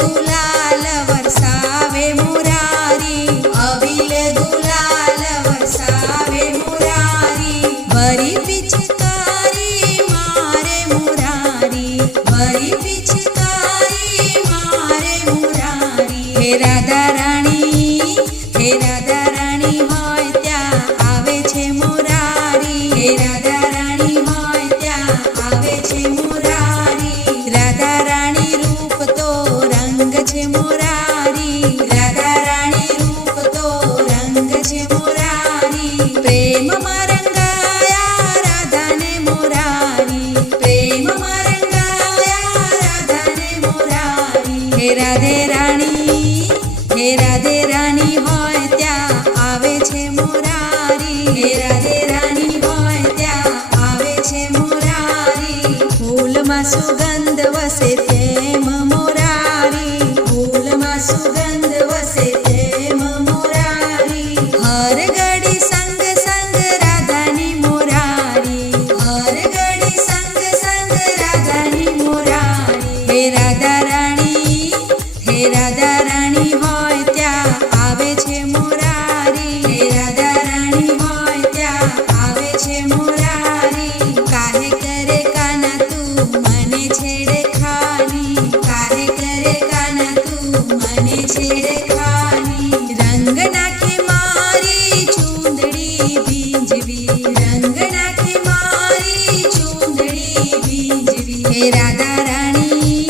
ગુલાલ વરસાવે મુરારી, અબીલ ગુલાલ વરસાવે મુરારી, ભરી પિચકારી મારે મુરારી, ભરી પિચકારી મારે મુરારી। હે રાધા રાણી, હે રાધા રાણી હોય ત્યાં આવે છે મુરારી, હે રાધા રાણી હોય ત્યાં આવે છે મુરારી। રાધા રાણી રૂપ તો રંગ છે મુરારી, રાધા રાણી રૂપ તો રંગ છે મુરારી। પ્રેમમાં રંગાયા રાધાને મુરારી, પ્રેમમાં રંગાયા રાધાને મુરારી। હે રાધે રાણી, હે રાધે રાણી હોય ત્યાં આવે છે મુરારી, હે રાધે રાણી હોય ત્યાં આવે છે મુરારી। ફૂલમાં સુગંધ વસે તેમ મુરારી, ફૂલમાં સુગંધ વસે તેમ મુરારી। હર ઘડી સંગ સંગ રાધાની મુરારી, હર ઘડી સંગ સંગ રાધાની મુરારી। હે રાધા રાણી, હે રાધા રાણી હોય ત્યાં આવે છે મુરારી, હે રાધા રાણી હોય ત્યાં આવે છે મુરારી। કાહે કરે કાના તું મને છેડે ખાની, કાહે કરે કાના તું મને છેડે ખાની। રંગ નાખે મારી ચૂંદડી ભીંજવી, રંગ નાખે મારી ચૂંદડી ભીંજવી। હે રાધા રાણી,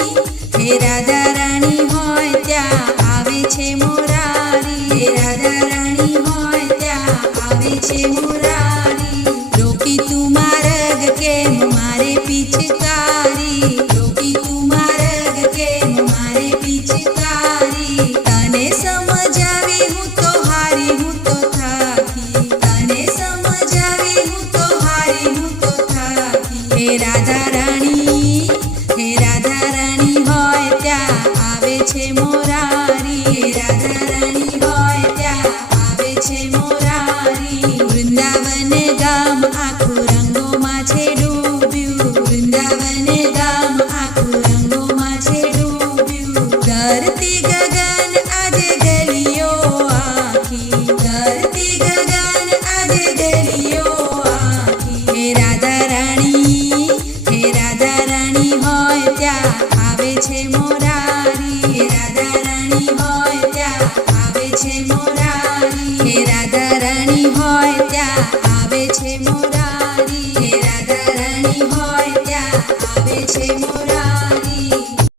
હે રાધા રાણી હોય ત્યાં આવે છે મુરારી, હે રાધા રાણી હોય ત્યાં આવે છે મુરારી। રોકી તું માર્ગ કેમ મારે પિચકારી, રોકી તું માર્ગ કેમ મારે પિચકારી। તને સમજાવી હું તો હારી હું તો થાકી, તને સમજાવી હું તો હારી હું તો થાકી। હે રાધા રાણી, હે રાધા રાણી હોય ત્યાં આવે છે મુરારી, હે રાધા રાણી હોય ત્યાં આવે છે મુરારી। વૃંદાવન ગામ આખું રંગોમાં છે ડૂબ્યું, વૃંદાવન ગામ આખું રંગોમાં છે ડૂબ્યું। ધરતી ગગન આજે ગલીઓ આખી, ધરતી ગગન આજે ગલીઓ આખી। હે રાધા રાણી, હે રાધા રાણી હોય ત્યાં આવે છે મુરારી, હે રાધા રાણી હોય ત્યાં આવે છે મુરારી, હે રાધા રાણી હોય ત્યાં આવે છે મુરારી।